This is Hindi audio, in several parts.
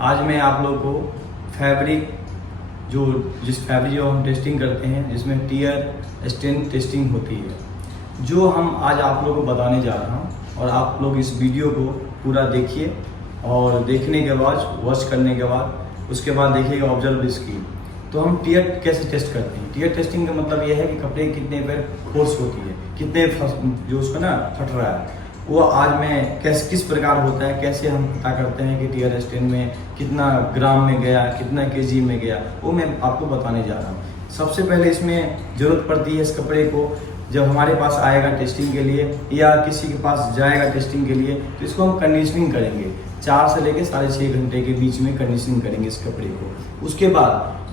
आज मैं आप लोगों को फैब्रिक जिस फैब्रिक जो हम टेस्टिंग करते हैं जिसमें टीयर स्टेन टेस्टिंग होती है, जो हम आज आप लोगों को बताने जा रहा हूँ। और आप लोग इस वीडियो को पूरा देखिए और देखने के बाद वॉच करने के बाद उसके बाद देखिएगा ऑब्जर्व इसकी। तो हम टीयर कैसे टेस्ट करते हैं। टीयर टेस्टिंग का मतलब यह है कि कपड़े कितने पर फोर्स होती है, कितने जो उसका ना फट रहा है, वो आज मैं किस प्रकार होता है, कैसे हम पता करते हैं कि टीयर स्टेन में कितना ग्राम में गया, कितना केजी में गया, वो मैं आपको बताने जा रहा हूँ। सबसे पहले इसमें ज़रूरत पड़ती है इस कपड़े को जब हमारे पास आएगा टेस्टिंग के लिए या किसी के पास जाएगा टेस्टिंग के लिए, तो इसको हम कंडीशनिंग करेंगे। 4 से लेकर 6.5 घंटे के बीच में कंडीशनिंग करेंगे इस कपड़े को। उसके बाद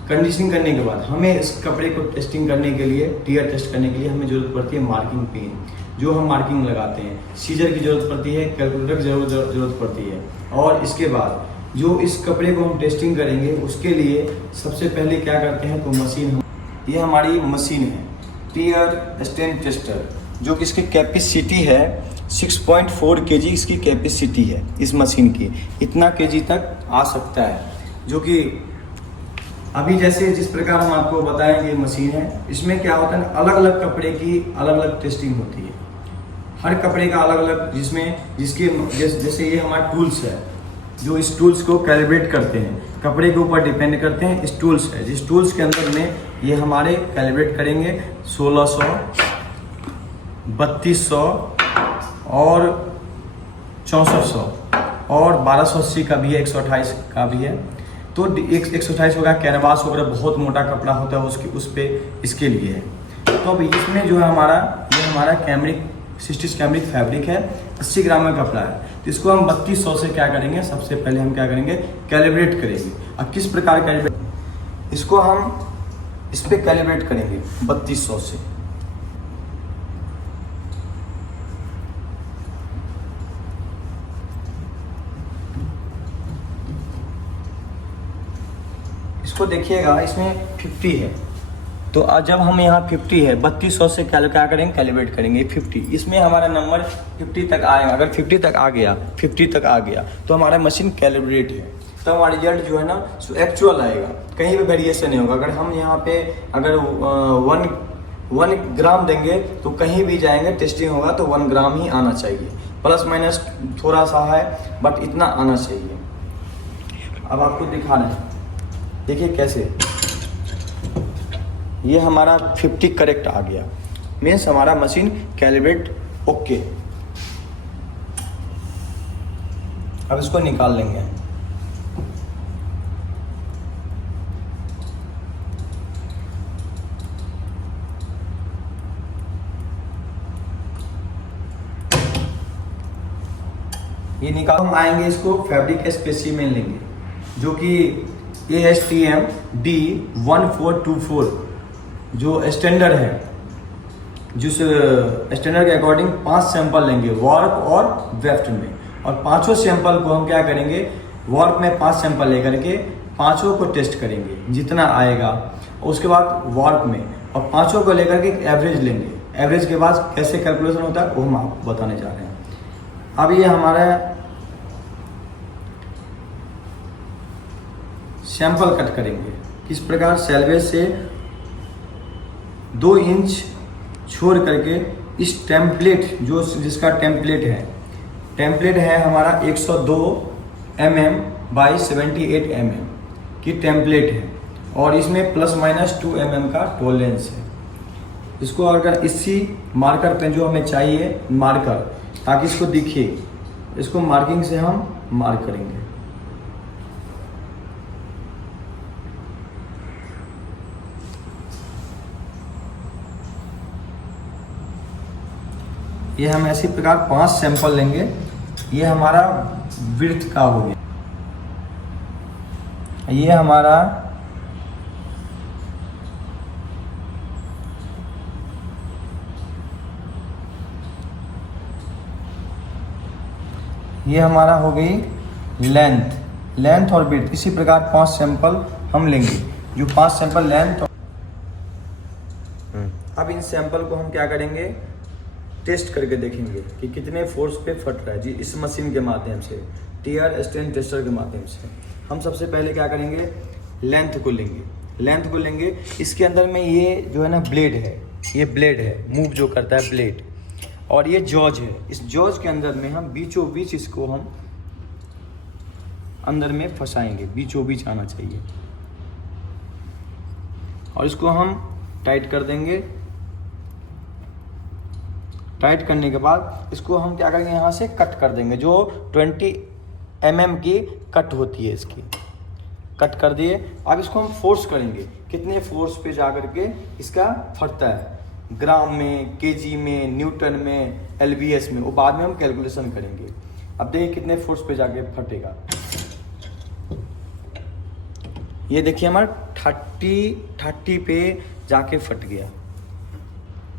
कंडीशनिंग करने के बाद हमें इस कपड़े को टेस्टिंग करने के लिए, टीयर टेस्ट करने के लिए हमें ज़रूरत पड़ती है मार्किंग पेन, जो हम मार्किंग लगाते हैं। सीजर की ज़रूरत पड़ती है, कैलकुलेटर की ज़रूरत पड़ती है। और इसके बाद जो इस कपड़े को हम टेस्टिंग करेंगे उसके लिए सबसे पहले क्या करते हैं, तो मशीन, ये हमारी मशीन है टीयर स्टेन टेस्टर, जो कि इसकी कैपेसिटी है 6.4 kg इसकी कैपेसिटी है इस मशीन की। इतना kg तक आ सकता है, जो कि अभी जैसे जिस प्रकार हम आपको बताएं कि मशीन है, इसमें क्या होता है, अलग अलग कपड़े की अलग अलग टेस्टिंग होती है। हर कपड़े का अलग अलग, जैसे ये हमारा टूल्स है, जो इस टूल्स को कैलिब्रेट करते हैं, कपड़े के ऊपर डिपेंड करते हैं। इस टूल्स है, जिस टूल्स के अंदर में ये हमारे कैलिब्रेट करेंगे 1600, 3200 और 6400 और 1280 का भी है, 128 का भी है। तो 128 होगा, कैनवास वगैरह बहुत मोटा कपड़ा होता है उसके उस पे इसके लिए है। तो अब इसमें जो है हमारा कैमरिक 60 कैमरिक फैब्रिक है, 80 ग्राम का कपड़ा है। तो इसको हम 3200 से क्या करेंगे, सबसे पहले हम क्या करेंगे, कैलिब्रेट करेंगे। अब किस प्रकार कैलिब्रेट, इसको हम इस पर कैलिब्रेट करेंगे 3200 से। इसको देखिएगा, इसमें 50 है। तो जब हम यहाँ 50 है, 3200 से क्या करेंगे, कैलिब्रेट करेंगे 50। इसमें हमारा नंबर 50 तक आएगा। अगर 50 तक आ गया तो हमारा मशीन कैलिब्रेट है, तो हमारा रिजल्ट जो है ना सो एक्चुअल आएगा, कहीं भी वेरिएशन नहीं होगा। अगर हम यहाँ पे अगर 1 ग्राम देंगे तो कहीं भी जाएंगे टेस्टिंग होगा तो 1 ग्राम ही आना चाहिए, प्लस माइनस थोड़ा सा है बट इतना आना चाहिए। अब आपको दिखा रहे हैं, देखिए कैसे ये हमारा 50 करेक्ट आ गया, मीन्स हमारा मशीन कैलिब्रेट ओके। अब इसको निकाल लेंगे। ये निकाल, हम आएंगे इसको फैब्रिक स्पेसिमेन लेंगे, जो कि ASTM D1424 जो स्टैंडर्ड है, जिस स्टैंडर्ड के अकॉर्डिंग 5 सैंपल लेंगे वर्क और वेफ्ट में। और पांचों सैंपल को हम क्या करेंगे, वर्क में 5 सैंपल लेकर के पांचों को टेस्ट करेंगे जितना आएगा। उसके बाद वर्क में और पांचों को लेकर के एवरेज लेंगे। एवरेज के बाद कैसे कैलकुलेशन होता है वो हम आपको बताने जा रहे हैं। अब ये हमारा सैंपल कट करेंगे किस प्रकार, सैलवेज से 2 इंच छोड़ करके इस टेम्पलेट, जो जिसका टेम्पलेट है हमारा 102 mm बाई 78 mm की टेम्पलेट है, और इसमें प्लस माइनस 2 mm का टॉलरेंस है। इसको अगर इसी मार्कर पे जो हमें चाहिए मार्कर, ताकि इसको दिखे, इसको मार्किंग से हम मार्क करेंगे। ये हम ऐसी प्रकार 5 सैंपल लेंगे। ये हमारा विड्थ का हो गया, ये हमारा हो गई लेंथ और विड्थ। इसी प्रकार 5 सैंपल हम लेंगे, जो 5 सैंपल लेंथ। अब इन सैंपल को हम क्या करेंगे, टेस्ट करके देखेंगे कि कितने फोर्स पे फट रहा है जी, इस मशीन के माध्यम से टीयर स्टेन टेस्टर के माध्यम से। हम सबसे पहले क्या करेंगे, लेंथ को लेंगे। इसके अंदर में ये जो है ना ब्लेड है, ये ब्लेड है, मूव जो करता है ब्लेड, और ये जॉज है। इस जॉज के अंदर में हम बीचों बीच इसको हम अंदर में फंसाएंगे, बीचों बीच आना चाहिए, और इसको हम टाइट कर देंगे। टाइट करने के बाद इसको हम क्या करेंगे, यहाँ से कट कर देंगे। जो 20 mm की कट होती है, इसकी कट कर दिए। अब इसको हम फोर्स करेंगे, कितने फोर्स पे जा करके इसका फटता है, ग्राम में, केजी में, न्यूटन में, LBS में, वो बाद में हम कैलकुलेशन करेंगे। अब देखिए कितने फोर्स पे जाके फटेगा। ये देखिए हमारा 30 पे जाके फट गया।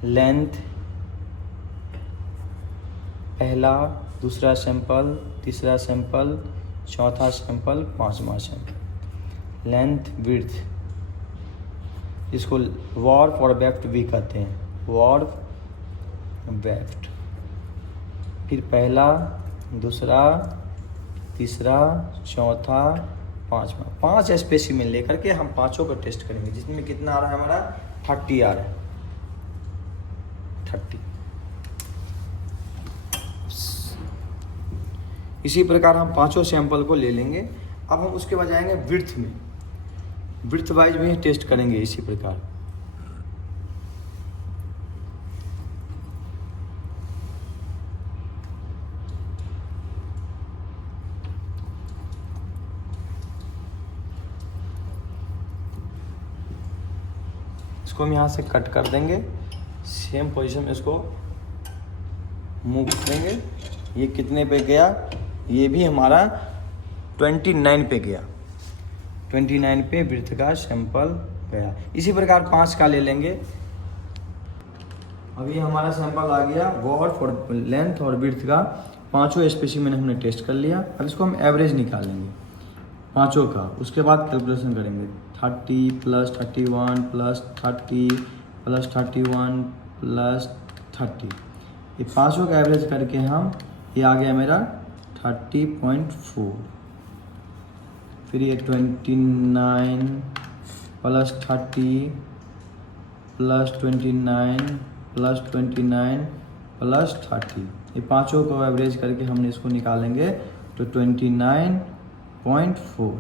लेंथ पहला, दूसरा सैंपल, तीसरा सैंपल, चौथा सैंपल, पांचवा सैंपल। लेंथ विड्थ, इसको वार्प और वेफ्ट भी कहते हैं, वार्प वेफ्ट। फिर पहला, दूसरा, तीसरा, चौथा, पांचवा, 5 स्पेसिमेन लेकर के हम पांचों का टेस्ट करेंगे, जिसमें कितना आ रहा है हमारा 30 आ रहा है, 30। इसी प्रकार हम पांचों सैंपल को ले लेंगे। अब हम उसके बाद जाएंगे विड्थ में, विड्थ वाइज भी टेस्ट करेंगे इसी प्रकार। इसको हम यहाँ से कट कर देंगे, सेम पोजीशन में इसको मूव करेंगे। ये कितने पे गया, ये भी हमारा 29 पे गया, 29 पे वृत्त का सैंपल गया। इसी प्रकार 5 का ले लेंगे। अभी हमारा सैंपल आ गया वार्प और लेंथ और वृत्त का, पांचों स्पेसिमेन हमने टेस्ट कर लिया। अब इसको हम एवरेज निकालेंगे पांचों का, उसके बाद कैलकुलेशन करेंगे। 30 + 31 + 30 + 31 + 30, ये पांचों का एवरेज करके हम, ये आ गया मेरा 30.4। फिर ये 29 + 30 + 29 + 29 + 30, ये पांचों को एवरेज करके हमने इसको निकालेंगे तो 29.4।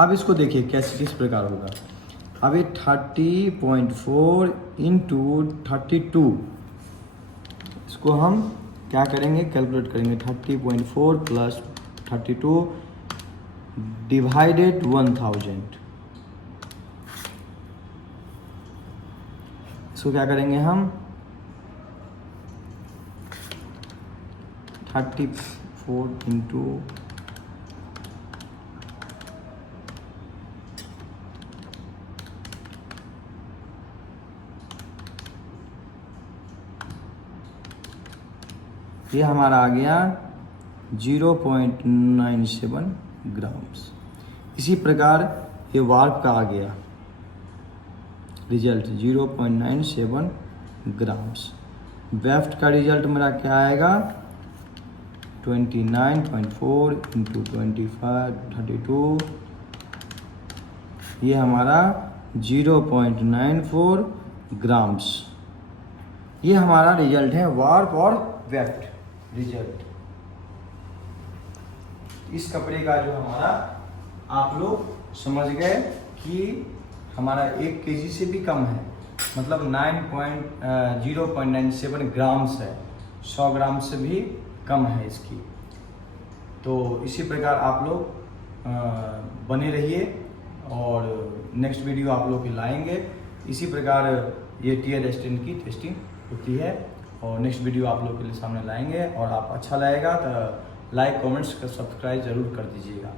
अब इसको देखिए कैसे किस प्रकार होगा। अब ये 30.4 × 32, इसको हम क्या करेंगे, कैलकुलेट करेंगे। 30.4 + 32 डिवाइडेड 1000, इसको क्या करेंगे हम 34 × ये हमारा आ गया 0.97 ग्राम्स। इसी प्रकार ये वार्प का आ गया रिजल्ट 0.97 ग्राम्स। वेफ्ट का रिजल्ट मेरा क्या आएगा 29.4 × 25 32, ये हमारा 0.94 ग्राम्स। ये हमारा रिजल्ट है वार्प और वेफ्ट रिजल्ट। इस कपड़े का जो हमारा आप लोग समझ गए कि हमारा 1 kg से भी कम है, मतलब 0.97 ग्राम्स है, 100 ग्राम से भी कम है इसकी। तो इसी प्रकार आप लोग बने रहिए और नेक्स्ट वीडियो आप लोग के लाएंगे। इसी प्रकार ये टीयर स्टेन की टेस्टिंग होती है और नेक्स्ट वीडियो आप लोग के लिए सामने लाएंगे। और आप अच्छा लगेगा तो लाइक, कमेंट्स, सब्सक्राइब ज़रूर कर दीजिएगा।